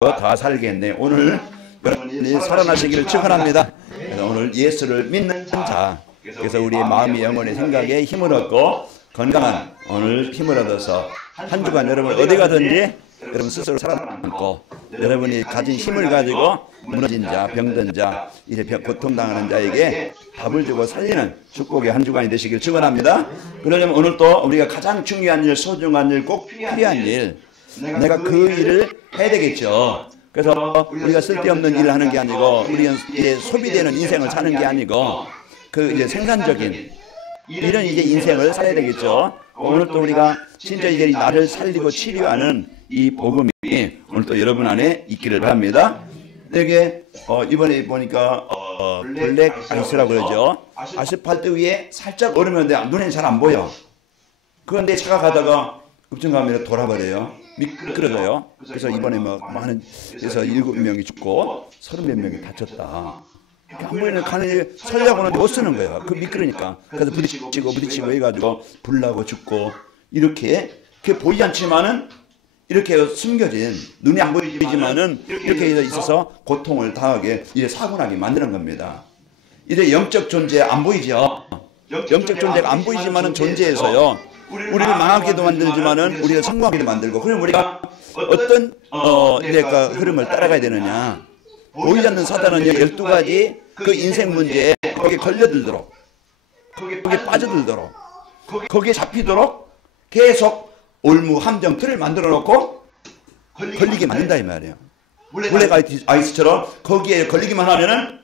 다 살겠네. 오늘 여러분이 살아나시기를 축원합니다. 그래서 오늘 예수를 믿는 자, 그래서 우리의 마음이 영혼의 생각에 힘을 얻고 건강한 오늘 힘을 얻어서 한 주간 여러분 어디 가든지 여러분 스스로 살아남고 여러분이 가진 힘을 가지고 무너진 자, 병든 자, 이제 고통당하는 자에게 답을 주고 살리는 축복의 한 주간이 되시길 축원합니다. 그러려면 오늘 또 우리가 가장 중요한 일, 소중한 일, 꼭 필요한 일, 내가 그 일을 해야 되겠죠. 그래서 우리가 쓸데없는 일을 하는 게 아니고 우리가 이제 소비되는 인생을 사는 게 아니고 그 이제 생산적인 이런 이제 인생을 살아야 되겠죠. 오늘 또 우리가 진짜 이제 나를 살리고 치료하는 이 복음이 오늘 또 여러분 안에 있기를 바랍니다. 되게 이번에 보니까 블랙 아이스라고 그러죠. 아스팔트 위에 살짝 오르는데 눈에는 잘 안 보여. 그런데 차가 가다가 급정감으로 돌아버려요. 미끄러져요. 그래서 이번에 뭐 많은 그래서 7명이 죽고 30몇 명이 다쳤다. 한 번에 가는 살려고는 못 쓰는 거예요. 그 미끄러니까. 그래서 부딪히고 해가지고 불나고 죽고 이렇게 보이지 않지만은 이렇게 숨겨진 눈에 안 보이지만은 이렇게 있어서 고통을 당하게 이제 사고나게 만드는 겁니다. 이제 영적 존재 안 보이죠. 영적 존재가 안 보이지만은 존재에서요. 우리를 망하게도 만들지만은 우리를 성공하게도 만들고, 그럼 우리가 어떤 흐름을 따라가야 되느냐? 보이지 않는 사단은 12가지 그 인생 문제에 거기에 걸려들도록, 거기에 빠져들도록, 거기에 잡히도록 계속 올무 함정 틀을 만들어 놓고 걸리게 만든다 이 말이에요. 블랙 아이스처럼 거기에 걸리기만 하면은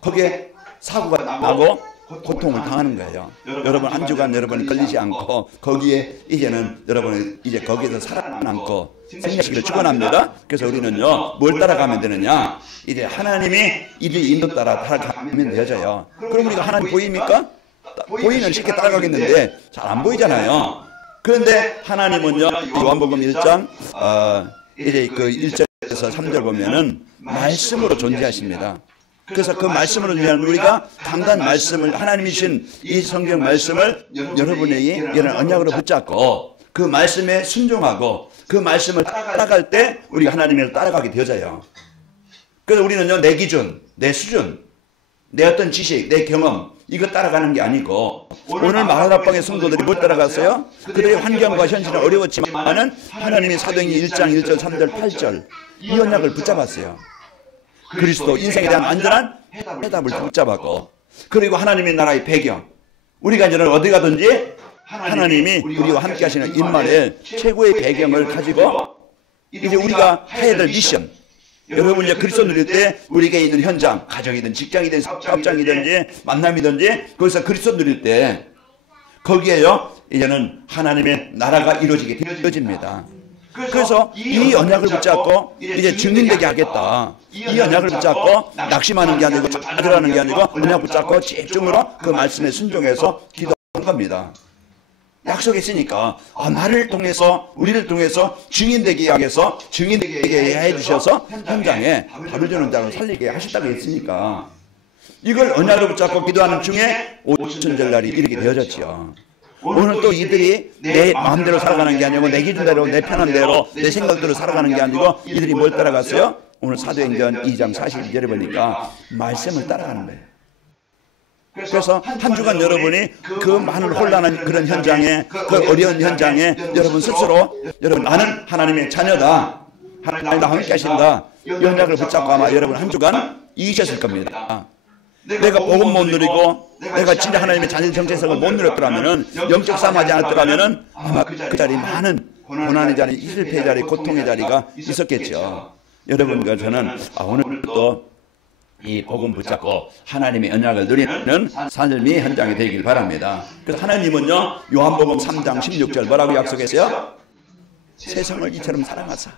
거기에 사고가 나고 고통을 당하는 거예요. 여러분 한 주간 여러분이 걸리지 않고 거기에 이제는 여러분이 이제 거기에서 살아남고 생기시기를 축원합니다. 그래서 우리는요 뭘 따라가면 되느냐? 이제 하나님이 이들 인도 따라 따라가면 되어져요. 그럼 우리가 하나님 보입니까? 보이면 쉽게 따라가겠는데 잘 안 보이잖아요. 그런데 하나님은요 요한복음 1장 이제 그 1절에서 3절 보면은 말씀으로 존재하십니다. 그래서 그 말씀으로 위한 우리가 강단 말씀을 하나님이 주신 이 성경 말씀을 여러분에게 이런 언약으로 붙잡고 그 말씀에 순종하고 그 말씀을 따라갈 때 우리가 하나님을 따라가게 되어져요. 그래서 우리는요 내 기준, 내 수준, 내 어떤 지식, 내 경험 이거 따라가는 게 아니고 오늘 마가다방의 성도들이 못 따라갔어요? 그들의 환경과 현실은 어려웠지만은 하나님이 사도행전 1장 1절 3절 8절 이 언약을 붙잡았어요. 그리스도 인생에 대한 안전한 해답을 붙잡았고, 그리고 하나님의 나라의 배경, 우리가 이제 어디 가든지 하나님이 우리와 함께 하시는 임마누엘 최고의 배경을 가지고 이제 우리가 해야 될 미션, 여러분 이제 그리스도 누릴 때 우리에게 있는 현장, 가정이든 직장이든 사업장이든지 만남이든지 거기서 그리스도 누릴 때 거기에요 이제는 하나님의 나라가 이루어지게 되어집니다. 그래서 이 언약을 붙잡고 이제 증인되게 하겠다. 이 언약을 붙잡고 낙심하는 게 아니고 좌절하는 게 아니고 언약 붙잡고 집중으로 그 말씀에 순종해서 기도하는 겁니다. 약속했으니까 나를 통해서 우리를 통해서 증인되게 하셔서 증인되게 해주셔서 현장에 답을 주는 자를 살리게 하셨다고 했으니까 이걸 언약으로 붙잡고 기도하는 중에 오순절날이 이렇게 되어졌죠. 오늘 또 이들이 내 마음대로 살아가는 게 아니고 내 기준대로 내 편한 대로 내 생각대로 살아가는 게 아니고 이들이 뭘 따라갔어요? 오늘 사도행전 2장 42절에 보니까 말씀을 따라가는 거예요. 그래서 한 주간 여러분이 그 많은 혼란한 그런 현장에 그 어려운 현장에 여러분 스스로 여러분 나는 하나님의 자녀다. 하나님과 함께 하신다. 이 언약을 붙잡고 아마 여러분 한 주간 이기셨을 겁니다. 내가 복음 못 누리고 내가 진짜 하나님의 자녀 정체성을 못 누렸더라면은 영적 싸움하지 않았더라면은 아마 그 자리 많은 고난의 자리, 실패의 자리, 고통의 자리가 있었겠죠. 여러분과 저는 오늘 또 이 복음 붙잡고 하나님의 언약을 누리는 삶의 현장이 되길 바랍니다. 그래서 하나님은요 요한복음 3장 16절 뭐라고 약속했어요? 세상을 이처럼 사랑하사.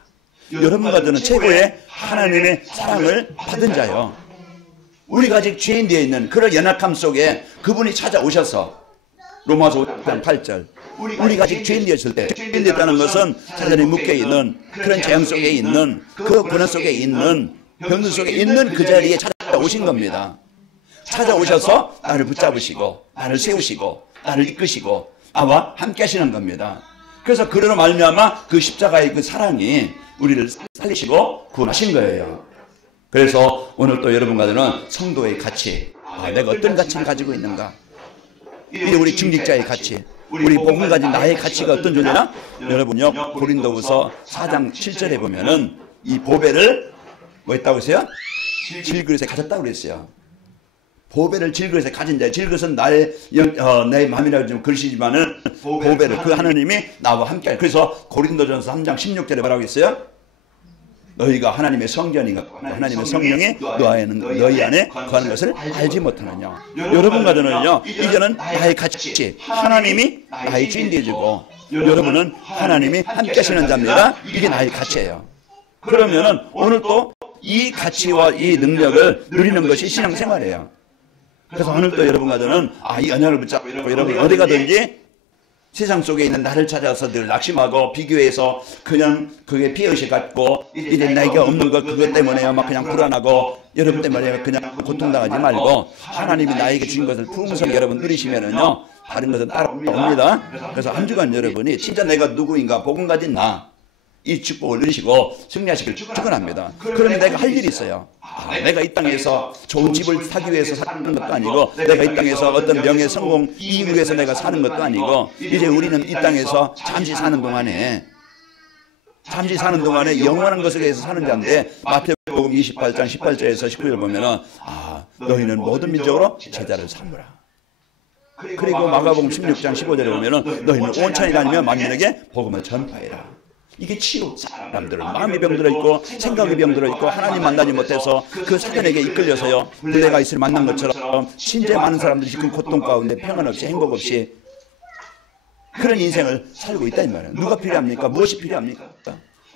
여러분과 저는 최고의 하나님의 사랑을 받은 자요. 우리가 아직 죄인 되어 있는 그런 연약함 속에 그분이 찾아오셔서 로마서 5장 8절 우리가 아직 죄인 되었을 때 죄인 되었다는 것은 사단에 묶여있는 그런 재앙 속에 있는 그 고난 속에 있는 병든 속에 있는 그 자리에 찾아오신 겁니다. 찾아오셔서 나를 붙잡으시고 나를 세우시고 나를 이끄시고 나와 함께 하시는 겁니다. 그래서 그로 말미암아 그 십자가의 그 사랑이 우리를 살리시고 구원하신 거예요. 그래서 오늘 또 여러분과는 성도의 가치, 내가 어떤 가치를 가지고 있는가, 이게 우리 중직자의 가치, 우리 복음 가진 나의 가치가 어떤 존재냐? 여러분요, 고린도후서 4장 7절에 보면은 이 보배를 뭐 했다고 했어요? 질그릇에 가졌다고 그랬어요. 보배를 질그릇에 가진 자, 질그릇은 내 마음이라고 좀 글씨지만은 보배를 그 하나님이 나와 함께. 그래서 고린도전서 3장 16절에 뭐라고 했어요? 너희가 하나님의 성전인가, 하나님의 성령이 너희 안에 거하는 것을 알지 못하느냐. 여러분과는요, 이제는 나의 가치, 하나님이 나의 주인 되어주고 여러분은 하나님이 함께 하시는 자입니다. 이게 나의 가치예요. 그러면은 오늘 또 이 가치와 이 능력을 누리는 것이 신앙생활이에요. 그래서 오늘 또 여러분과 저는 이 언약을 붙잡고 여러분 어디 가든지 세상 속에 있는 나를 찾아서 늘 낙심하고 비교해서 그냥 그게 피해의식 갖고 이제 내게 없는 것 그것 때문에 막 그냥 불안하고 여러분 때문에 그냥 고통당하지 말고 하나님이 나에게 주신 것을 풍성히 여러분 누리시면은요, 다른 것은 따라옵니다. 그래서 한 주간 여러분이 진짜 내가 누구인가, 복음 가진 나, 이 축복을 누리시고 승리하시길 축원합니다. 그러면 내가 할 일이 있어요. 내가 이 땅에서 좋은 집을 사기 위해서 사는 것도 아니고, 내가 이 땅에서 어떤 명예, 성공, 이익을 위해서 내가 사는 것도 아니고, 이제 우리는 이 땅에서 잠시 사는 동안에 영원한 것에 대해서 사는 자인데, 마태복음 28장 18절에서 19절 보면은 너희는 모든 민족으로 제자를 삼으라. 그리고 마가복음 16장 15절에 보면은 너희는 온천히 다니며 만민에게 복음을 전파해라. 이게 치유, 사람들은 마음의 병들어 있고 생각의 병들어 있고 하나님 만나지 못해서 그 사단에게 이끌려서요, 블레가 이스를 만난 것처럼 진짜 많은 사람들이 지금 고통 가운데 평안 없이 행복 없이 그런 인생을 살고 있다 이 말이에요. 누가 필요합니까? 무엇이 필요합니까?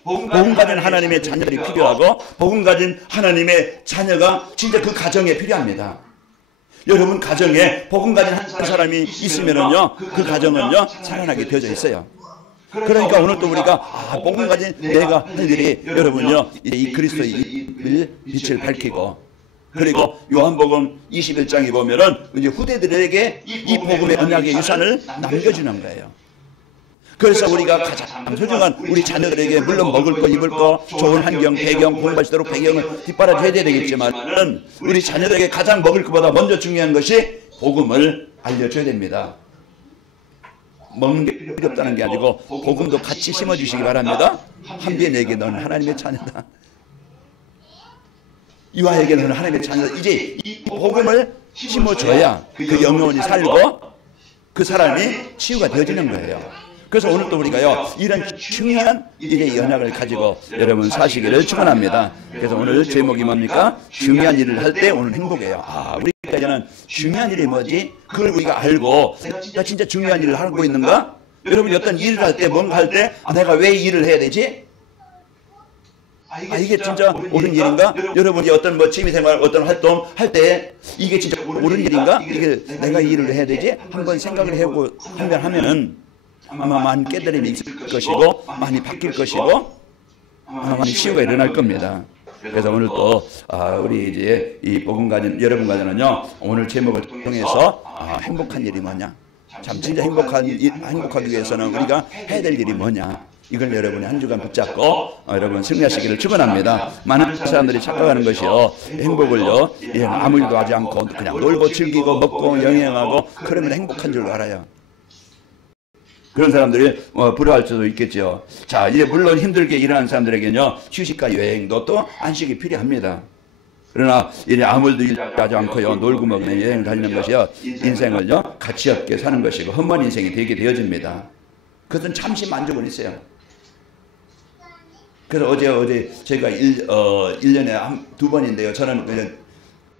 복음 가진 하나님의 자녀들이 필요하고, 복음 가진 하나님의 자녀가 진짜 그 가정에 필요합니다. 여러분 가정에 복음 가진 한 사람이 있으면은요, 그 가정은요 살아나게 되어져 있어요. 그러니까 오늘 또 우리가 복음 가진 내가 할 일이, 여러분요, 이제 이 그리스도의 빛을 밝히고, 그리고 요한복음 21장에 보면은 이제 후대들에게 이 복음의 언약의 유산을 남겨주는 거예요. 그래서 우리가 가장 소중한 우리 자녀들에게 물론 먹을 거, 입을 거, 좋은 환경, 배경, 공부할 수 있도록 배경을 뒷바라줘야 되겠지만은 우리 자녀들에게 가장 먹을 것보다 먼저 중요한 것이 복음을 알려줘야 됩니다. 먹는 게 필요 없다는 게 아니고 복음도 같이 심어주시기 바랍니다. 한비에 내게 너는 하나님의 자녀다. 이와에게 너는 하나님의 자녀다. 이제 이 복음을 심어줘야 그 영혼이 살고 그 사람이 치유가 되어지는 거예요. 그래서 오늘 또 우리가요, 이런 중요한 이제 연약을 가지고 여러분 사시기를 축원합니다. 그래서 오늘 제목이 뭡니까? 중요한 일을 할 때 오늘 행복해요. 우리가 이제는 중요한 일이 뭐지? 그걸 우리가 알고 내가 진짜 중요한 일을 하고 있는가? 여러분 어떤 일을 할 때, 뭔가 할 때 내가 왜 일을 해야 되지? 이게 진짜 옳은 일인가? 여러분이 어떤 뭐 취미생활, 어떤 활동 할 때 이게 진짜 옳은 일인가? 이게 내가 이 일을 해야 되지? 한번 생각을 해보고 하면은 아마 많은 깨달음이 있을 것이고 많이 바뀔 것이고 많이 치유가 일어날 겁니다. 그래서 오늘 또 우리 이제 이 복음 가진 여러분과는요, 오늘 제목을 통해서 행복한 일이 뭐냐, 참 진짜 행복하기 위해서는 우리가 해야 될 일이 뭐냐, 이걸 여러분이 한 주간 붙잡고 여러분 승리하시기를 축원합니다. 많은 사람들이 착각하는 것이요, 행복을요 아무 일도 하지 않고 그냥 놀고 즐기고 먹고 영행하고 그러면 행복한 줄 알아요. 그런 사람들이 불효할 수도 있겠죠. 자, 이제 물론 힘들게 일하는 사람들에게는요, 휴식과 여행도 또 안식이 필요합니다. 그러나 이제 아무 일도 일하지 않고요, 놀고 먹는 여행을 다니는 것이요, 인생을요 가치 없게 사는 것이고 험한 인생이 되게 되어집니다. 그것은 잠시 만족은 있어요. 그래서 어제 저희가 1년에 두 번인데요, 저는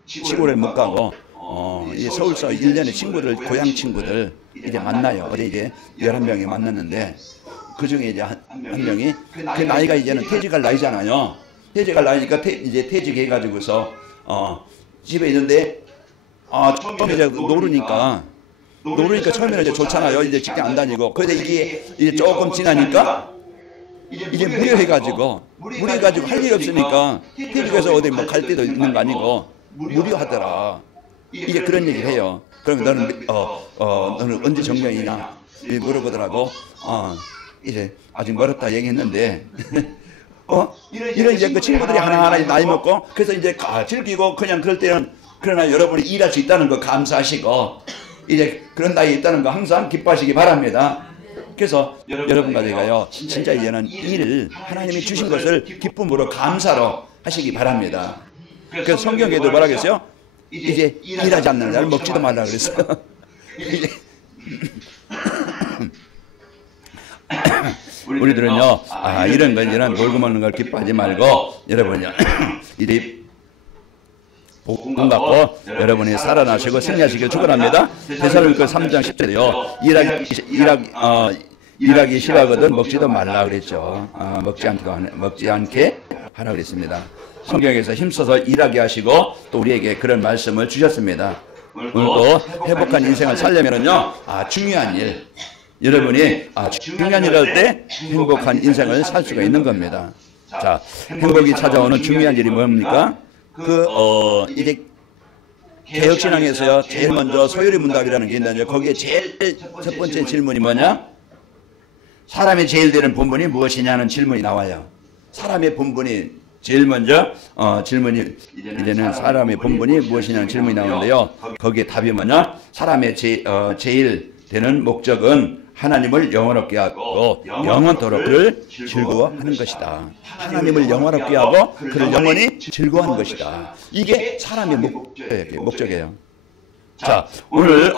시골에 못 가고 이제 서울서 1년에 친구들, 고향 친구들 이제 만나요. 어제 이제 11명이 만났는데 그 중에 이제 한 명이 그 나이가 이제는 퇴직할 나이잖아요. 퇴직할 나이니까 이제 퇴직해가지고서 집에 있는데 처음에 이제 노르니까 처음에는 이제 좋잖아요. 이제 직장 안 다니고. 그런데 이게 이제 조금 지나니까 이제 무료해가지고 할 일이 없으니까 퇴직해서 어디 뭐 갈 데도 있는 거 아니고 무료하더라. 이제 그런 얘기를 해요. 그러면 너는 언제 정년이냐 물어보더라고. 이제 아직 멀었다 얘기했는데 이런 이제 그 친구들이 하나하나 나이 먹고 그래서 이제 즐기고 그냥 그럴 때는 그러나 여러분이 일할 수 있다는 거 감사하시고 이제 그런 나이에 있다는 거 항상 기뻐하시기 바랍니다. 그래서 여러분과 제가요 진짜 이제는 일을 하나님이 주신 것을 기쁨으로 감사로 하시기 바랍니다. 그래서 성경에도 뭐라 그랬어요? 이제 일하지 않는 자를 먹지도 말라 그랬어요. 이제 우리들은요 이런 거 이제는 놀고 먹는 걸 기뻐하지 말고 여러분요 이제 복음 갖고 여러분이 살아나시고 승리하시길 축원합니다. 데살로니가 3장 10절에요. 일하기 싫어하거든 먹지도 말라 그랬죠. 먹지 않게 하라 그랬습니다. 성경에서 힘써서 일하게 하시고 또 우리에게 그런 말씀을 주셨습니다. 오늘도 행복한 인생을 살려면은요 중요한 일 여러분이 중요한 일을 할 때 행복한 인생을 살 수가 있는 겁니다. 자, 행복이 찾아오는 중요한 일이 뭡니까? 이제 개혁신앙에서요 제일 먼저 소요리 문답이라는 게 있는데 거기에 제일 첫 번째 질문이 뭐냐? 사람의 제일 되는 본분이 무엇이냐는 질문이 나와요. 사람의 본분이 제일 먼저 질문이 이제는 사람의 본분이 무엇이냐는 질문이 나오는데요. 거기에 답이 뭐냐? 사람의 제일 되는 목적은 하나님을 영원롭게 하고 영원토록 그를 즐거워하는 것이다. 하나님을 영원롭게 하고 그를 영원히 즐거워하는 것이다. 이게 사람의 목적이에요. 자, 오늘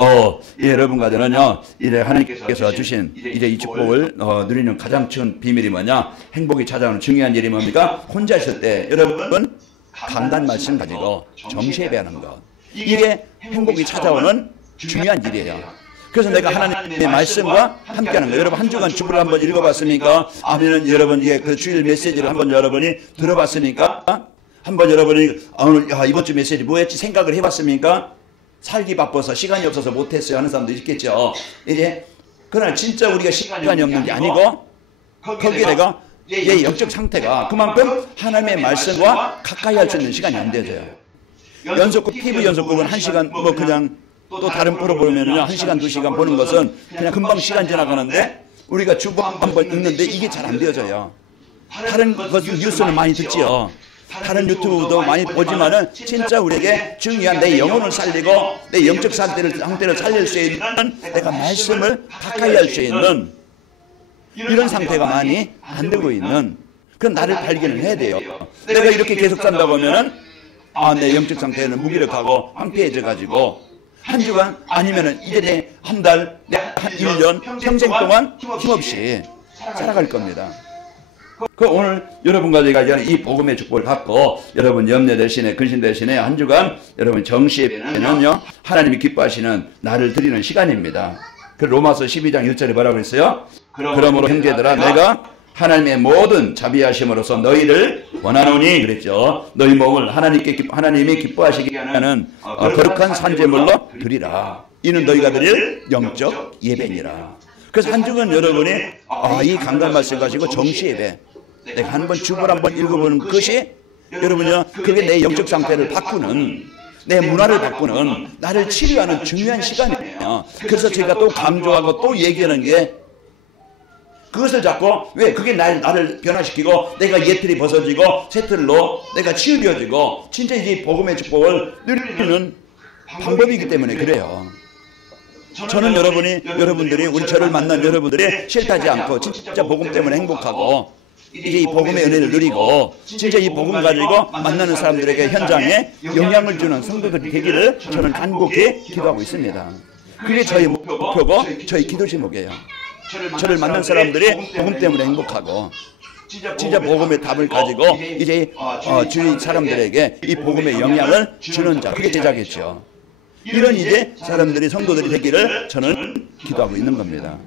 여러분과 저는요 이제 하나님께서 주신 이제 이 축복을 누리는 가장 큰 비밀이 뭐냐? 행복이 찾아오는 중요한 일이 뭡니까? 혼자 있을 때 여러분 강단 말씀 가지고 정시예배하는 것. 이게 행복이 찾아오는 중요한 일이에요. 그래서 내가 하나님의 말씀과 함께하는 거예요. 여러분 한 주간 주보를 한번 읽어봤습니까? 아니면 여러분 그 주일 메시지를 한번 여러분이 들어봤습니까? 한번 여러분이 오늘 이번 주 메시지 뭐였지 생각을 해봤습니까? 살기 바빠서 시간이 없어서 못했어요 하는 사람도 있겠죠. 이제 그러나 진짜 우리가 시간이 없는 게 아니고 거기에 내가 얘 영적 상태가 그만큼 하나님의 말씀과 가까이 할 수 있는 시간이 안 되어져요. 연속극 TV 연속극은 1시간 뭐 그냥 또 다른 프로 보면은요 1시간 2시간 보는 것은 그냥 금방 시간 지나가는데 우리가 주보 한번 읽는데 이게 잘 안 되어져요. 다른 것은 뉴스는 많이 듣지요. 다른 유튜브도 많이 보지만은 진짜 우리에게 중요한 내 영혼을 살리고 내 영적 상태를 살릴 수 있는 내가 말씀을 가까이 할 수 있는 이런 상태가 많이 안 되고 있는 그런 나를 발견을 해야 돼요. 내가 이렇게 계속 산다 보면은 내 영적 상태는 무기력하고 황폐해져 가지고 한 주간 아니면은 이제 한 달, 한 1년, 평생 동안 힘없이 살아갈 겁니다. 오늘 여러분과 제가 이 복음의 축복을 갖고 여러분 염려 대신에 근심 대신에 한 주간 여러분 정시에는요 하나님이 기뻐하시는 나를 드리는 시간입니다. 그 로마서 12장 1절에 뭐라고 했어요? 그러므로 형제들아 내가 하나님의 모든 자비하심으로써 너희를 원하노니 그랬죠. 너희 몸을 하나님이 기뻐하시게 하는 거룩한 산제물로 드리라. 이는 너희가 드릴 영적 예배니라. 그래서 한 주간 여러분이 이 강단 말씀 가지고 정시 예배 내가 한번 주보를 한번 읽어보는 것이 여러분이요 그게 내 영적 상태를 바꾸는 내 문화를 바꾸는 나를 치료하는 중요한 시간이에요. 그래서 제가 또 강조하고 또 얘기하는 게 그것을 잡고 왜 그게 나를 변화시키고 내가 옛틀이 벗어지고 새 틀로 내가 치유되어지고 진짜 이 복음의 축복을 누리는 방법이기 때문에 그래요. 저는 여러분들이 우리 저를 만난 여러분들이 싫다지 않고 진짜 복음 때문에 행복하고 이제 이 복음의 은혜를 누리고 진짜 이 복음 가지고 만나는 사람들에게 현장에 영향을 주는 성도들이 되기를 저는 간곡히 기도하고 있습니다. 그게 저희 목표고 저희 기도 제목이에요. 저를 만난 사람들이 복음 때문에 행복하고 진짜 복음의 답을 가지고 이제 주위 사람들에게 이 복음의 영향을 주는 자 그게 제자겠죠. 이런 이제 사람들이 성도들이 되기를 저는 기도하고 있는 겁니다.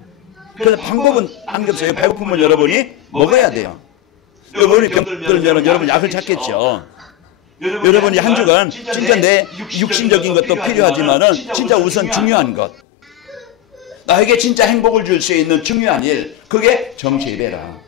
그래서 방법은 안 없어요. 배고프면 여러분이 먹어야 돼요. 여러분이 병들면 여러분 약을 찾겠죠. 여러분이 한 주간 진짜 내 육신적인 것도 필요하지만은 진짜 우선 중요한 것 나에게 진짜 행복을 줄 수 있는 중요한 일 그게 정시 예배라.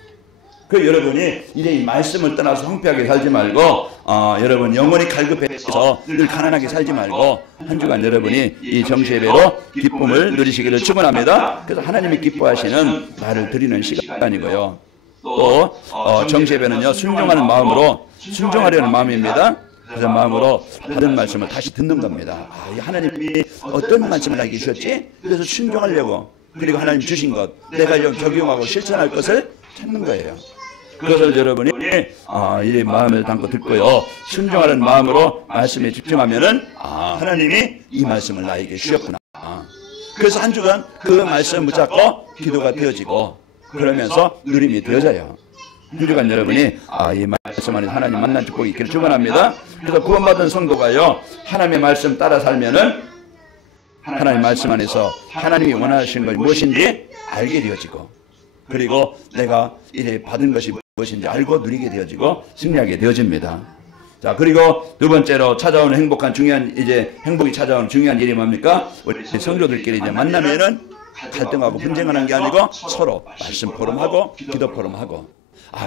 그 여러분이 이제 이 말씀을 떠나서 황폐하게 살지 말고 여러분 영혼이 갈급해서 늘 가난하게 살지 말고 한 주간 여러분이 이 정시예배로 기쁨을 누리시기를 축원합니다. 그래서 하나님이 기뻐하시는 나를 드리는 시간이고요. 또 정시예배는요 순종하는 마음으로 순종하려는 마음입니다. 그래서 마음으로 받은 말씀을 다시 듣는 겁니다. 하나님이 어떤 말씀을 나에게 주셨지? 그래서 순종하려고, 그리고 하나님 주신 것 내가 적용하고 실천할 것을 찾는 거예요. 그것을 여러분이 이 마음을 담고 듣고요 순종하는 마음으로 말씀에 집중하면은 하나님이 이 말씀을 나에게 주셨구나. 그래서 한 주간 그 말씀 붙잡고 기도가 되어지고 그러면서 누림이 되어져요. 한 주간 여러분이 이 말씀 안에서 하나님 만난 축복이 있기를 축원합니다. 그래서 구원받은 성도가요 하나님의 말씀 따라 살면은 하나님 말씀 안에서 하나님이 원하시는 것이 무엇인지 알게 되어지고, 그리고 내가 이제 받은 것이 무엇인지 알고 누리게 되어지고 승리하게 되어집니다. 자, 그리고 두 번째로 찾아오는 행복한 중요한 행복이 찾아오는 중요한 일이 뭡니까? 우리 성도들끼리 이제 만나면은 갈등하고 분쟁하는 게 아니고 서로 말씀 포럼하고 기도 포럼하고,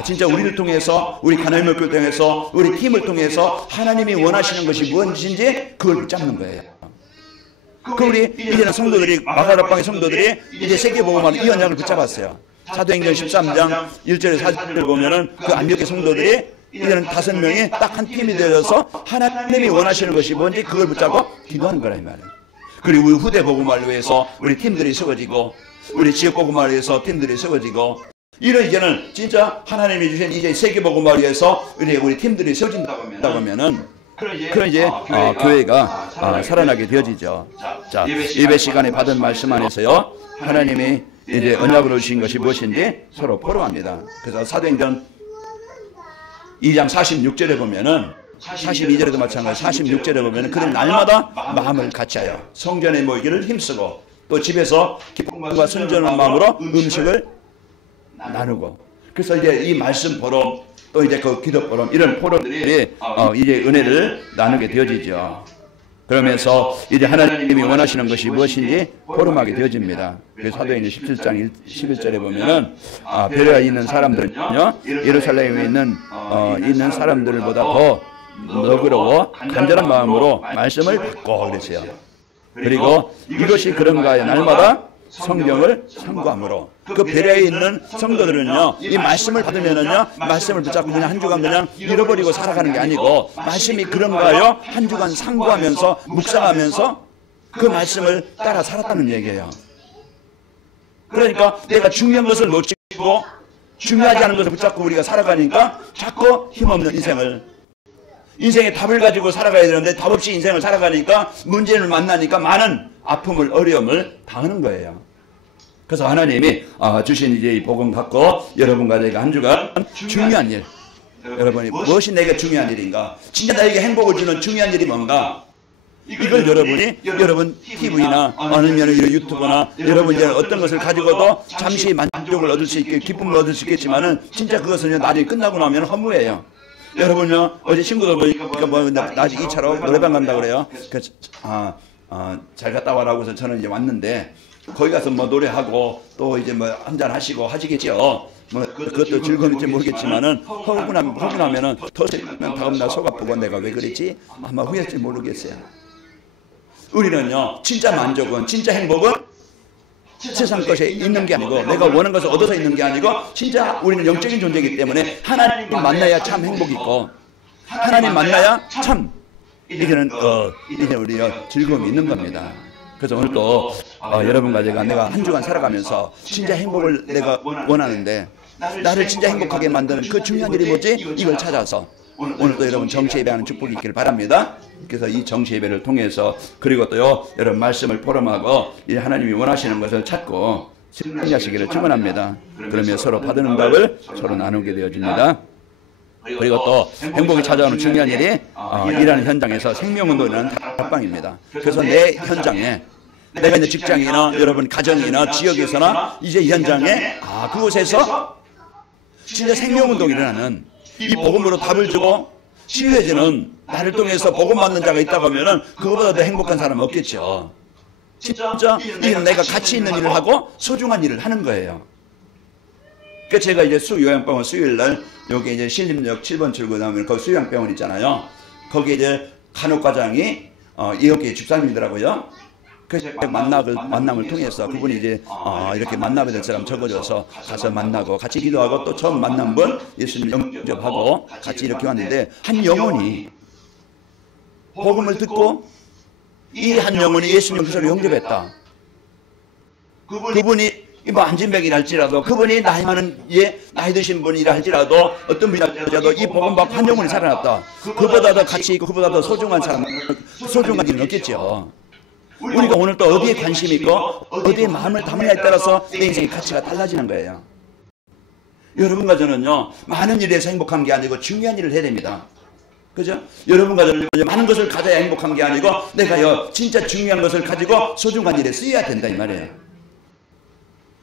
진짜 우리를 통해서, 우리 하나님의 교회를 통해서, 우리 팀을 통해서 하나님이 원하시는 것이 무엇인지 그걸 붙잡는 거예요. 우리 이제는 성도들이, 마가다방의 성도들이 이제 세계복음화로 이 언약을 붙잡았어요. 사도행전 13장 1절에 4절을 보면은 그 안디옥의 성도들이 이제는 5명이 딱 한 팀이 되어서 하나님이 원하시는 것이 뭔지 그걸 붙잡고 기도하는 거라 이 말이에요. 그리고 우리 후대 복음화를 위해서 우리 팀들이 세워지고, 우리 지역 복음화를 위해서 팀들이 세워지고, 이런 이제는 진짜 하나님이 주신 이제 세계 복음화를 위해서 우리 팀들이 세워진다고 하면은 그런 이제 교회가 살아나게 되어지죠. 자, 예배 시간에 받은 말씀 안에서요 하나님이 이제 언약으로 주신 것이 무엇인지 서로 포럼합니다. 그래서 사도행전 2장 46절에 보면은 42절에도 마찬가지 46절에 보면은 그는 날마다 마음을 같이하여 성전에 모이기를 힘쓰고 또 집에서 기쁨과 순전한 마음으로 음식을 나누고, 그래서 이제 이 말씀 포럼 또 이제 그 기도 포럼 이런 포럼들이 이제 은혜를 나누게 되어지죠. 그러면서 이제 하나님이 원하시는 것이 무엇인지 포럼하게 되어집니다. 그래서 사도행전 17장 11절에 보면은 베레아에 있는 사람들은요 예루살렘에 있는 사람들보다 더 너그러워 간절한 마음으로 말씀을 받고 그랬어요. 그리고 이것이 그런가요? 날마다 성경을 참고함으로, 그 베레아에 있는 성도들은요 이 말씀을 받으면은요 말씀을 붙잡고 그냥 한 주간 그냥 잃어버리고 살아가는 게 아니고, 말씀이 그런가요? 한 주간 상고하면서 묵상하면서 그 말씀을 따라 살았다는 얘기예요. 그러니까 내가 중요한 것을 놓치고 중요하지 않은 것을 붙잡고 우리가 살아가니까 자꾸 힘없는 인생의 답을 가지고 살아가야 되는데 답 없이 인생을 살아가니까 문제를 만나니까 많은 아픔을, 어려움을 당하는 거예요. 그래서 하나님이 주신 이제 이 복음 갖고 여러분과 내가 한 주간 중요한 일, 여러분이 무엇이 내게 중요한 일인가, 진짜 나에게 행복을 주는 중요한 일이 뭔가, 이걸 여러분 TV나 아니면 유튜브나 여러분 이제 어떤 것을 가지고도 잠시 만족을 얻을 수 있게, 기쁨을 얻을 수 있겠지만은 진짜 그것은 나중에 끝나고 나면 허무해요. 여러분요 어제 친구들 보니까 나중에 2차로 노래방 간다고 그래요. 그래서 잘 갔다 와라고 해서 저는 이제 왔는데, 거기 가서 뭐 노래하고 또 이제 뭐 한잔 하시고 하시겠죠. 뭐 그것도 즐거움일지 모르겠지만은 허구나면은 더 세면 다음날 속 아프고 내가 왜 그랬지 아마 후회할지 모르겠어요. 우리는요 진짜 만족은, 진짜 행복은 세상 것에 있는 게 아니고 내가 원하는 것을 얻어서 있는 게 아니고, 진짜 우리는 영적인 존재이기 때문에 하나님 만나야 참 행복이 있고, 하나님 만나야 참 이제는 이제 우리가 즐거움이 있는 겁니다. 그래서 오늘 또 여러분과 내가 한 주간 살아가면서 진짜 행복을 내가 원하는데 나를 진짜 행복하게 만드는 그 중요한 일이 뭐지? 이걸 찾아서 오늘도 여러분 정시 예배하는 축복이 있기를 바랍니다. 그래서 이 정시 예배를 통해서, 그리고 또요 여러분 말씀을 포럼하고 이 하나님이 원하시는 것을 찾고 승리하시기를 축원합니다. 그러면 서로 받은 응답을 서로 나누게 되어집니다. 그리고 또 행복이 찾아오는 중요한 일이 일하는 현장에서 생명운동이라는 다락방입니다. 그래서 내 현장에, 내가 있는 직장이나 여러분 가정이나 지역에서나 이제 현장에 그곳에서 진짜 생명운동이 일어나는, 이 복음으로 답을 주고 치유해지는, 나를 통해서 복음 받는 자가 있다고 하면은 그거보다 더 행복한 사람은 없겠죠. 진짜 이는 내가 가치 있는 일을 하고 소중한 일을 하는 거예요. 그 제가 이제 요양병원 수요일 날 여기 이제 신림역 7번 출구 나오면 그 수요양병원 있잖아요. 거기 이제 간호과장이 이혁기 집사님이더라고요. 그래서 만남을 통해서 그분이 이제 이렇게 만나게 될 사람 적어줘서 가서 만나고 같이 기도하고 또 처음 만난 분 예수님 영접하고 같이 이렇게 왔는데 한 영혼이 복음을 듣고 이 한 영혼이 예수님 그리스도를 영접했다. 그분이 뭐 안진백이라 할지라도 그분이 나이 많은 나이 드신 분이라 할지라도 어떤 분이라 할지라도 이 복음 받고 한 영혼이 살아났다. 그보다 더 가치 있고 그보다 더 소중한 사람 소중한 일은 없겠죠. 우리가 오늘 또 어디에 관심이 있고 어디에 마음을 담느냐에 따라서 내 인생의 가치가 달라지는 거예요. 여러분과 저는요 많은 일에서 행복한 게 아니고 중요한 일을 해야 됩니다. 그죠? 여러분과 저는 많은 것을 가져야 행복한 게 아니고 내가요 진짜 중요한 것을 가지고 소중한 일에 쓰여야 된다 이 말이에요.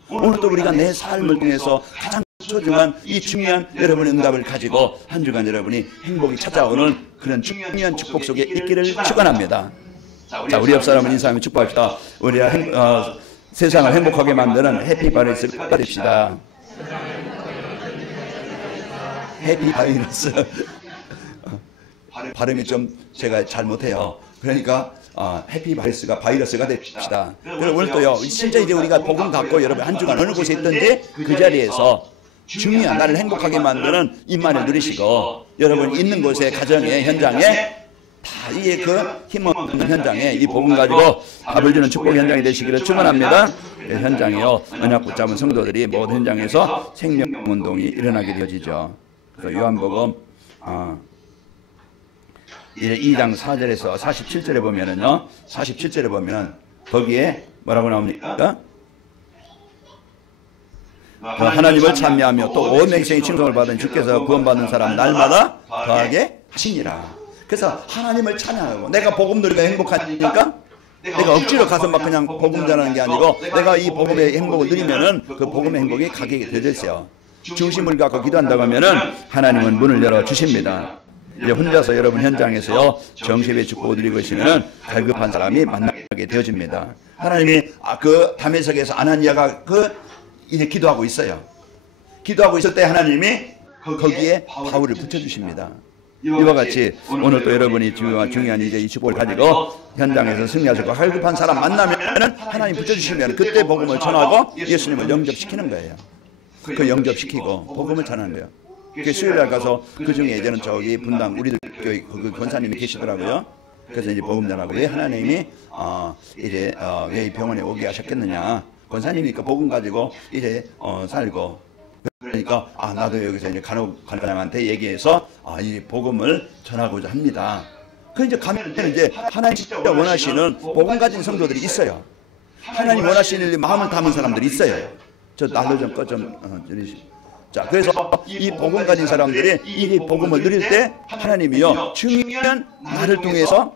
오늘 또 우리가 내 삶을 통해서 가장 소중한 이 중요한 여러분의 응답을 가지고 한 주간 여러분이 행복이 찾아오는 그런 중요한 축복 속에 있기를 축원합니다. 자, 우리 옆 사람을 인사하며 축복합시다. 우리가 세상을 행복하게 만드는 해피바이러스가 됩시다. 해피바이러스. 발음이 좀 제가 잘 못해요. 그러니까 해피바이러스가 바이러스가 됩시다. 그리고 오늘 또요 진짜 이제 우리가 복음 갖고 여러분 한 주간 어느 곳에 있든지 그 자리에서 중요한 나를 행복하게 만드는 임만을 누리시고 여러분 있는 곳에 가정에 현장에 다 이게 그 힘없는 현장에 이 복음 가지고 밥을 주는 축복 현장이 되시기를 축원합니다. 현장에요 언약 붙잡은 성도들이 모든 현장에서 생명운동이 일어나게 되어지죠. 그래서 요한복음 2장 4절에서 47절에 보면은요 47절에 보면 거기에 뭐라고 나옵니까? 하나님을 찬미하며 또 온 백성이 칭송을 받은 주께서 구원받는 사람 날마다 더하게 하시니라. 그래서 하나님을 찬양하고 내가 복음 누리가 행복하니까 내가 억지로 가서 막 그냥 복음 전하는 게 아니고 내가 이 복음의 행복을 누리면은 그 복음의 행복이 가게 되어 있어요. 중심을 갖고 기도한다고 하면은 하나님은 문을 열어 주십니다. 이제 혼자서 여러분 현장에서요 정십의 축복을 누리고 있으면 갈급한 사람이 만나게 되어집니다. 하나님이 그 다메섹에서 아나니아가 이제 기도하고 있어요. 기도하고 있을 때 하나님이 거기에 바울을 붙여주십니다. 이와 같이 오늘 또 여러분이 중요한 이제 이 축복을 가지고 현장에서 승리하시고 갈급한 사람 만나면은 하나님 붙여주시면 그때 복음을 전하고 예수님을 영접시키는 거예요. 그 영접시키고 복음을 전하는 거예요. 그 수요일날 가서 그 중에 이제는 저기 분당 우리들 교회 그 권사님이 계시더라고요. 그래서 이제 복음 전하고 왜 하나님이 이제 왜 이 병원에 오게 하셨겠느냐. 권사님이니까 복음 가지고 이제 살고 그러니까 나도 여기서 이제 간호관장한테 얘기해서 이 복음을 전하고자 합니다. 그 이제 가면 이제 하나님 진짜 원하시는 복음 가진 성도들이 있어요. 하나님 원하시는 마음을 담은 사람들이 있어요. 저 난로 좀 꺼 좀 자, 그래서 이 복음 가진 사람들이 이 복음을 누릴 때 하나님이요 중요한 나를 통해서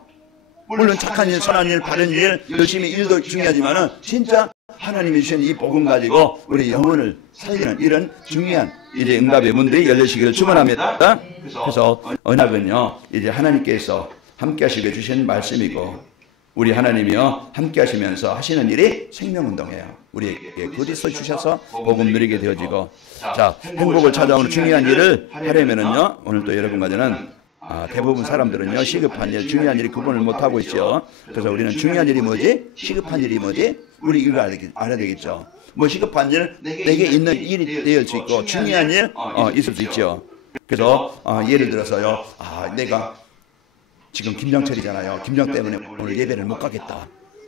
물론 착한 일, 선한 일, 바른 일, 열심히 일도 중요하지만은 진짜 하나님이 주신 이 복음 가지고 우리 영혼을 살리는 이런 중요한 이제 응답의 문들이 열리시기를 축원합니다. 그래서 언약은요 이제 하나님께서 함께 하시게 주신 말씀이고 우리 하나님이요 함께 하시면서 하시는 일이 생명운동이에요. 우리에게 그리스도 주셔서 복음 누리게 되어지고 자 행복을 찾아오는 중요한 일을 하려면은요 오늘 또 여러분과 저는 대부분 사람들은요 시급한 일, 중요한 일이 구분을 못하고 있죠. 그래서 우리는 중요한 일이 뭐지? 시급한 일이 뭐지? 우리 이거 알아야 되겠죠. 뭐 시급한 일, 내게 있는 일이 될 수 있고 중요한 일 있을 수 있죠. 그래서 예를 들어서요 내가 지금 김장철이잖아요. 김장 때문에 오늘 예배를 못 가겠다.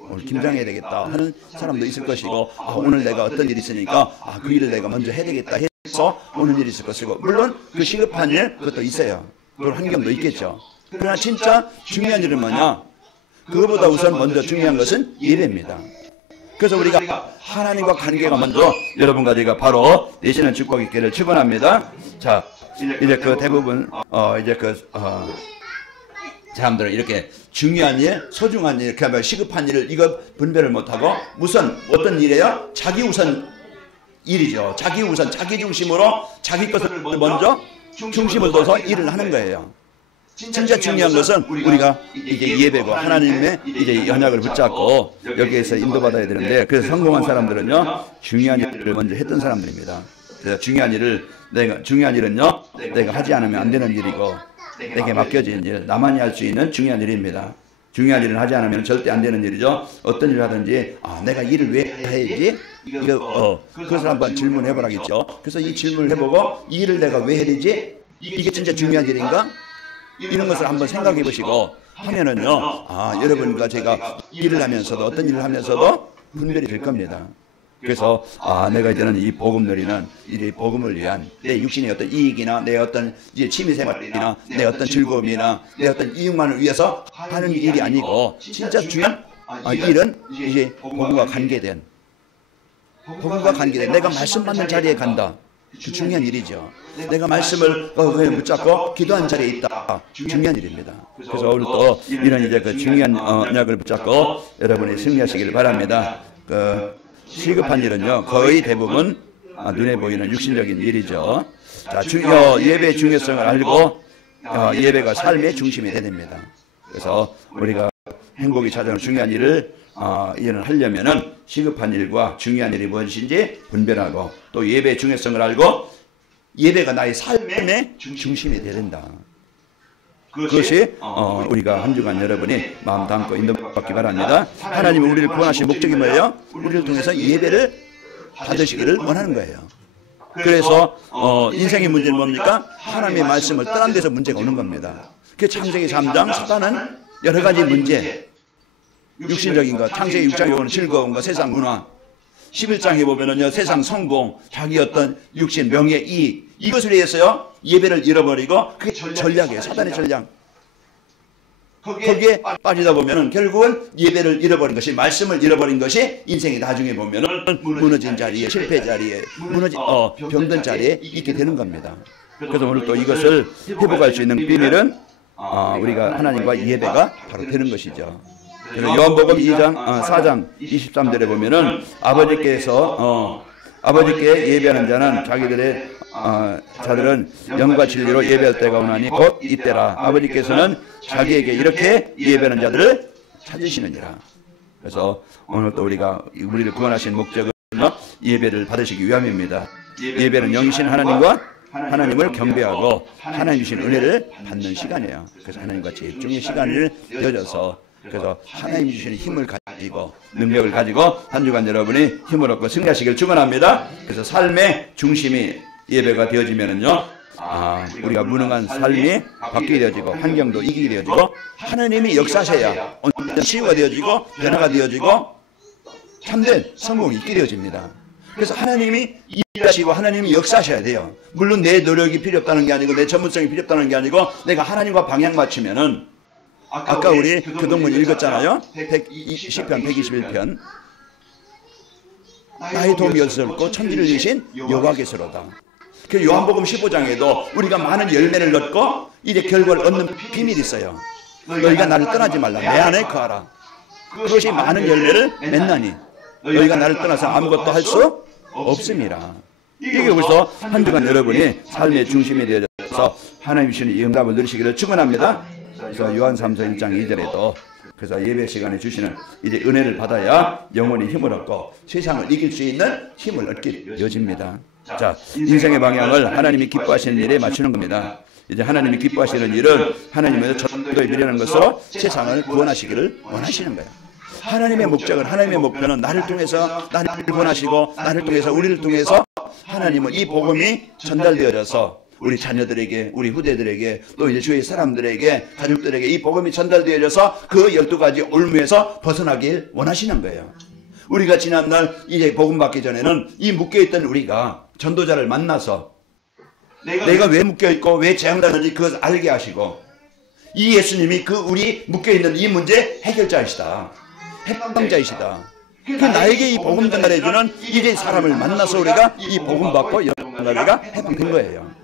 오늘 김장해야 되겠다 하는 사람도 있을 것이고 오늘 내가 어떤 일이 있으니까 그 일을 내가 먼저 해야 되겠다 해서 오는 일이 있을 것이고 물론 그 시급한 일 그것도 있어요. 그런 환경도 있겠죠. 그러나 진짜 중요한 일은 뭐냐? 그거보다 우선 먼저 중요한 것은 예배입니다. 그래서 우리가 하나님과 관계가 먼저 여러분과 제가 바로 내시는 축복이 있기를 축원합니다. 자, 이제 그 대부분 이제 사람들은 이렇게 중요한 일, 소중한 일, 그야말로 시급한 일을 이거 분별을 못하고 무슨 어떤 일이에요? 자기 우선 일이죠. 자기 우선, 자기 중심으로 자기 것을 먼저 중심을 둬서 일을 하는 거예요. 진짜 중요한 것은 우리가 이제 예배고 하나님의 이제 언약을 붙잡고 여기에서 인도받아야 되는데 그래서 성공한 사람들은요 중요한 일을 먼저 했던 사람들입니다. 그래서 중요한 일은요, 내가 하지 않으면 안 되는 일이고, 내게 맡겨진 일, 나만이 할 수 있는 중요한 일입니다. 중요한 일을 하지 않으면 절대 안 되는 일이죠. 어떤 일을 하든지, 내가 일을 왜 해야지? 그것을 한번 질문해 보라겠죠. 그래서 이 질문을 해보고, 이 일을 내가 왜 해야 되지? 이게 진짜 중요한 일인가? 이런 것을 한번 생각해 보시고 하면은요, 여러분과 제가 일을 하면서도, 어떤 일을 하면서도 분별이 될 겁니다. 그래서 내가 이제는 이 복음 누리는 이 복음을 위한 내 육신의 어떤 이익이나 내 어떤 이제 취미생활이나 내 어떤 즐거움이나 내 어떤 이익만을 위해서 하는 일이 아니고, 진짜 중요한 일은 이제 복음과 관계된 내가 말씀 받는 자리에 간다. 그 중요한 일이죠. 내가 말씀을 붙잡고 기도한 자리에 있다. 중요한 일입니다. 그래서 오늘 또 이런 이제 그 중요한 언약을 붙잡고 여러분이 승리하시기를 바랍니다. 시급한 일은요, 거의 대부분 눈에 보이는 육신적인 일이죠. 자, 예배의 중요성을 알고 예배가 삶의 중심이 되야 됩니다. 그래서 우리가 행복이 찾아오는 중요한 일을 하려면은 시급한 일과 중요한 일이 무엇인지 분별하고, 또 예배의 중요성을 알고 예배가 나의 삶의 중심이 되야 된다. 그것이 우리가 한 주간 여러분이 마음 담고 인도받기 바랍니다. 하나님은 우리를 구원하신 목적이 뭐예요? 우리를 통해서 예배를 받으시기를 원하는 거예요. 그래서 인생의 문제는 뭡니까? 하나님의 말씀을 떠난 데서 문제가 오는 겁니다. 그 창세기 3장 사단은 여러 가지 문제, 육신적인 것, 창세기 6장에 보면 즐거운 것, 세상 문화, 11장에 보면은요, 세상 성공, 자기 어떤 육신, 명예, 이익, 이것을 위해서요, 예배를 잃어버리고, 그게 전략이에요. 사단의 전략. 거기에 빠지다 보면은 결국은 예배를 잃어버린 것이, 말씀을 잃어버린 것이 인생이 나중에 보면은 무너진 자리에, 실패 자리에, 병든 자리에 있게 되는 겁니다. 그래서 오늘 또 이것을 회복할 수 있는 비밀은 우리가 하나님과 예배가 바로 되는 것이죠. 그래서 요한복음 4장 23절에 보면은 아버지께 예배하는 자는 자들은 영과 진리로 예배할 때가 오나니 곧 이때라. 아버지께서는 자기에게 이렇게 예배하는 자들을 찾으시느니라. 그래서 오늘 또 우리를 구원하신 목적은 예배를 받으시기 위함입니다. 예배는 영이신 하나님을 경배하고 하나님 주신 은혜를 받는 시간이에요. 그래서 하나님과 집중의 시간을 여져서, 그래서 하나님 주시는 힘을 가지고, 능력을 가지고 한 주간 여러분이 힘을 얻고 승리하시길 축원합니다. 그래서 삶의 중심이 예배가 되어지면은요, 우리가 무능한 삶이 바뀌게 되어지고, 환경도 이기게 되어지고, 하나님이 역사하셔야 온전한 치유가 되어지고, 변화가 되어지고, 참된 성공이 있게 되어집니다. 그래서 하나님이 일하시고 하나님이 역사하셔야 돼요. 물론 내 노력이 필요 없다는 게 아니고, 내 전문성이 필요 없다는 게 아니고, 내가 하나님과 방향 맞추면은, 아까 우리 교동문 읽었잖아요. 10편 121편. 나의 도움이 어디서 올까? 천지를 지으신 여호와께서로다. 그 요한복음 15장에도 우리가 많은 열매를 얻고 이제 결과를 얻는 비밀이 있어요. 너희가 나를 떠나지 말라. 내 안에 거하라. 그것이 많은 열매를 맺나니 너희가 나를 떠나서 아무것도 할 수 없음이라. 이게 벌써 한 주간 여러분이 삶의 중심이 되어져서 하나님 주시는 이 응답을 누리시기를 축원합니다. 그래서 요한 3서 1장 2절에도 그래서 예배 시간에 주시는 이제 은혜를 받아야 영원히 힘을 얻고 세상을 이길 수 있는 힘을 얻게 되어집니다. 자, 인생의 방향을 하나님이 기뻐하시는 일에 맞추는 겁니다. 이제 하나님이 기뻐하시는 일은 하나님의 전도에 미련한 것으로 세상을 구원하시기를 원하시는 거예요. 하나님의 목적은, 하나님의 목표는 나를 통해서 나를 구원하시고 나를 통해서 우리를 통해서 하나님은 이 복음이 전달되어져서 우리 자녀들에게, 우리 후대들에게, 또 이제 주위의 사람들에게, 가족들에게 이 복음이 전달되어져서 그 12가지 올무에서 벗어나길 원하시는 거예요. 우리가 지난날 이제 복음 받기 전에는 이 묶여있던 우리가 전도자를 만나서 내가 왜 묶여있고 왜 재앙당하는지 그것을 알게 하시고, 이 예수님이 그 우리 묶여있는 이 문제 해결자이시다, 해방자이시다. 그 나에게 이 복음 전달해주는 이제 사람을 만나서 우리가 이 복음 받고 우리가 해방된 거예요.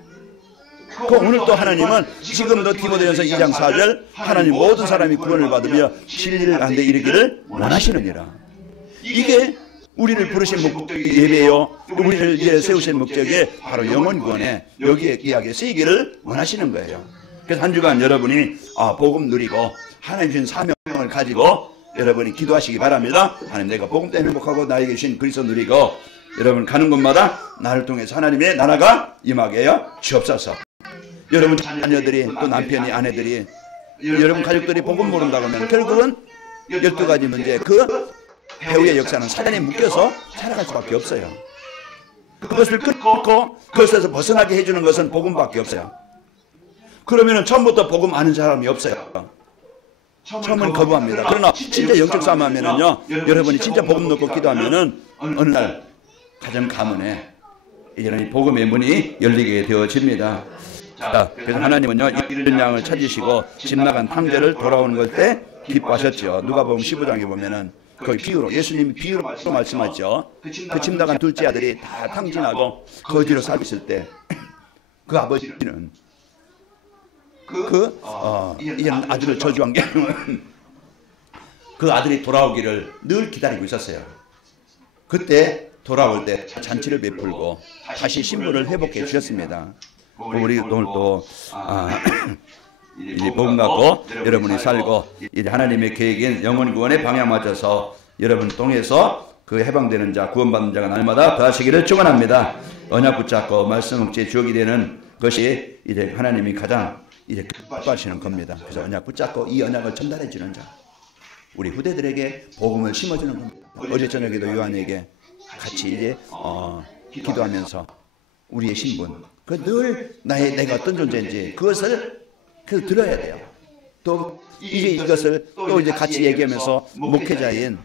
오늘 또 하나님은 지금도 디모데전서 2장 4절 하나님 모든 사람이 구원을 받으며 진리를 가운데 이르기를 원하시느니라. 이게 우리를 부르신 목적이 예배요, 우리를 이제 세우신 목적이 바로 영혼 구원에 여기에 귀하게 쓰이기를 원하시는 거예요. 그래서 한 주간 여러분이 복음 누리고 하나님 주신 사명을 가지고 여러분이 기도하시기 바랍니다. 하나님, 내가 복음 때문에 행복하고 나에게 주신 그리스도 누리고 여러분 가는 곳마다 나를 통해서 하나님의 나라가 임하게 하여 주옵소서. 여러분 자녀들이 또 남편이 아내들이 여러분 가족들이 복음 모른다고 하면 결국은 12가지 문제 그 배후의 역사는 사단에 묶여서 살아갈 수밖에 없어요. 그것을 끊고 그것에서 벗어나게 해주는 것은 복음밖에 없어요. 그러면 처음부터 복음 아는 사람이 없어요. 처음은 거부합니다. 그러나 진짜 영적 싸움 하면은요, 여러분이 진짜 복음 넣고 기도하면은 어느 날 가정 가문에 이런 복음의 문이 열리게 되어집니다. 자, 그래서 하나님은요 이런 양을 찾으시고 집 나간 탕자를 돌아오는 것 때 기뻐하셨죠. 누가복음 15장에 보면은 거의 비유로 예수님이 비유로 말씀하죠. 그 집 나간 둘째 아들이 다 탕진하고 거지로 살았을 때 그 아버지는 이런 아들을 저주한 게 그 아들이 돌아오기를 늘 기다리고 있었어요. 그때 돌아올 때 잔치를 베풀고 다시 신분을 회복해 주셨습니다. 우리 오늘 또 이제 복음 갖고 여러분이 살고 이제 하나님의 계획인 영혼 구원의 방향 맞춰서 여러분 통해서 그 해방되는 자, 구원받는 자가 날마다 더하시기를 축원합니다. 언약 붙잡고 말씀 묵지의 주역이 되는 것이 이제 하나님이 가장 이제 기뻐하시는 겁니다. 그래서 언약 붙잡고 이 언약을 전달해 주는 자, 우리 후대들에게 복음을 심어주는 겁니다. 어제 저녁에도 요한에게 같이 이제 기도하면서 우리의 신분, 그 늘 내가 어떤 존재인지 그것을 들어야 돼요. 또 이제 이것을 또 이제 같이 얘기하면서 목회자인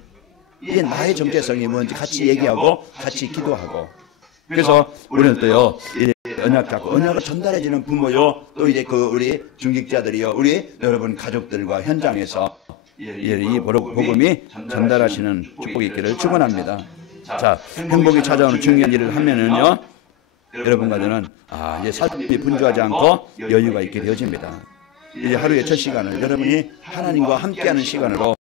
이게 나의 정체성이 뭔지 같이 얘기하고 같이 기도하고. 그래서 우리는 또요 이제 언약 잡고 언약을 전달해주는 부모요, 또 이제 그 우리 중직자들이요, 우리 여러분 가족들과 현장에서 이 복음이 전달하시는 축복이 있기를 축원합니다. 자, 행복이 찾아오는 중요한 일을 하면은요, 여러분과 저는 이제 삶이 분주하지 않고 여유가 있게 되어집니다. 이제 하루의 첫 시간을 여러분이 하나님과 함께하는 시간으로,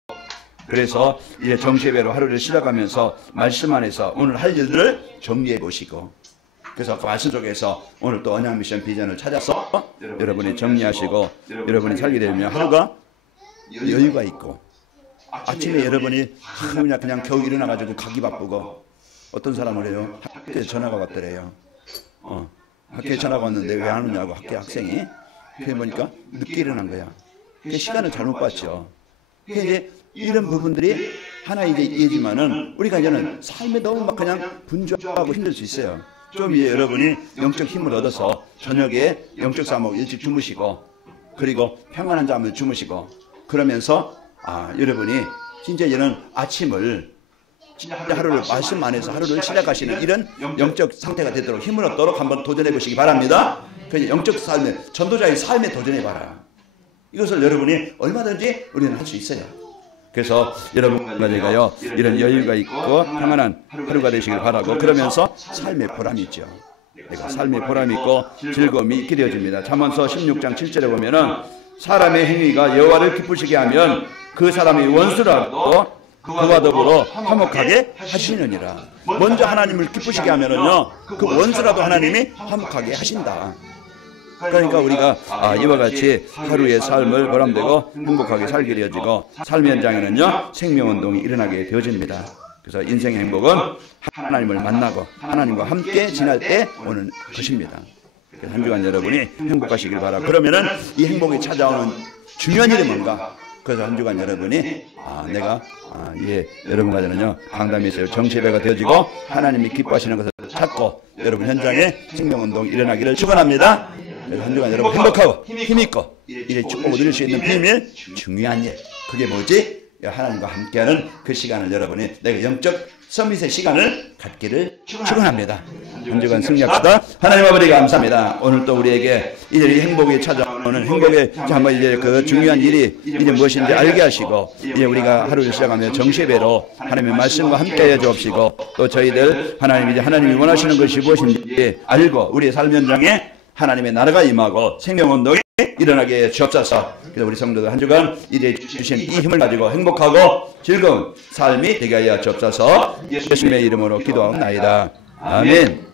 그래서 이제 정시예배로 하루를 시작하면서 말씀 안에서 오늘 할 일들을 정리해 보시고, 그래서 그 말씀 속에서 오늘 또 언약 미션 비전을 찾아서 여러분이 정리하시고 여러분이 살게 되면 하루가 여유가 있고, 아침에 여러분이 그냥 겨우 일어나가지고 가기 바쁘고, 어떤 사람을 해요, 학교에 전화가 왔더래요. 학교에 전화가 왔는데 왜 안 오냐고 학교 학생이. 그래 보니까 늦게 일어난 거야. 시간을 잘못 봤죠. 이제 이런 부분들이 하나 이제 이해지만은 우리가 이제는 삶에 너무 막 그냥 분주하고 힘들 수 있어요. 좀 이제 여러분이 영적 힘을 얻어서 저녁에 영적 싸움하고 일찍 주무시고, 그리고 평안한 잠을 주무시고, 그러면서 여러분이 진짜 이제는 아침을 진짜 하루를 말씀 안에서 하루를 시작하시는 이런 영적 상태가 되도록 힘을 얻도록 한번 도전해 보시기 바랍니다. 그래서 영적 삶에, 전도자의 삶에 도전해 봐라. 이것을 여러분이 얼마든지 우리는 할 수 있어요. 그래서 여러분과 제가요 이런 여유가 있고 평안한 하루가 되시길 바라고, 그러면서 삶의 보람이 있죠. 내가 삶의 보람이 있고 즐거움이 있게 되어집니다. 잠언서 16장 7절에 보면은 사람의 행위가 여호와를 기쁘시게 하면 그 사람이 원수라도 그와 더불어 화목하게 하시느니라. 먼저 하나님을 기쁘시게 하면은요, 그 원수라도 하나님이 화목하게 하신다. 그러니까 우리가 이와 같이 하루의 삶을 보람되고 행복하게 살게 되어지고, 삶 현장에는요 생명운동이 일어나게 되어집니다. 그래서 인생의 행복은 하나님을 만나고 하나님과 함께 지날 때 오는 것입니다. 그래서 한 주간 여러분이 행복하시길 바라고, 그러면은 이 행복이 찾아오는 중요한 일이 뭔가, 그래서 한 주간 여러분이 내가 여러분과 저는요 강담이 있어요. 정시예배가 되어지고 하나님이 기뻐하시는 것을 찾고 여러분 현장에 생명운동이 일어나기를 축원합니다. 한 주간 여러분 행복하고 힘있고 이제 축복을 누릴 수 있는 비밀, 중요한 일, 그게 뭐지? 하나님과 함께하는 그 시간을 여러분이 내가 영적 서밋의 시간을 갖기를 축원합니다. 한 주간 승리합시다. 하나님 아버지 감사합니다. 오늘 또 우리에게 이제 이 행복이 찾아오는 행복의 한번 이제 그 중요한 일이 이제 무엇인지 알게 하시고, 이제 우리가 하루를 시작하며 정시예배로 하나님의 말씀과 함께해 주옵시고, 또 저희들 하나님이 원하시는 것이 무엇인지 알고 우리의 삶 현장에 하나님의 나라가 임하고 생명운동이 일어나게 주옵소서. 그래서 우리 성도들 한 주간 이제 주신 이 힘을 가지고 행복하고 즐거운 삶이 되게 하여 주옵소서. 예수님의 이름으로 기도하옵나이다. 아멘.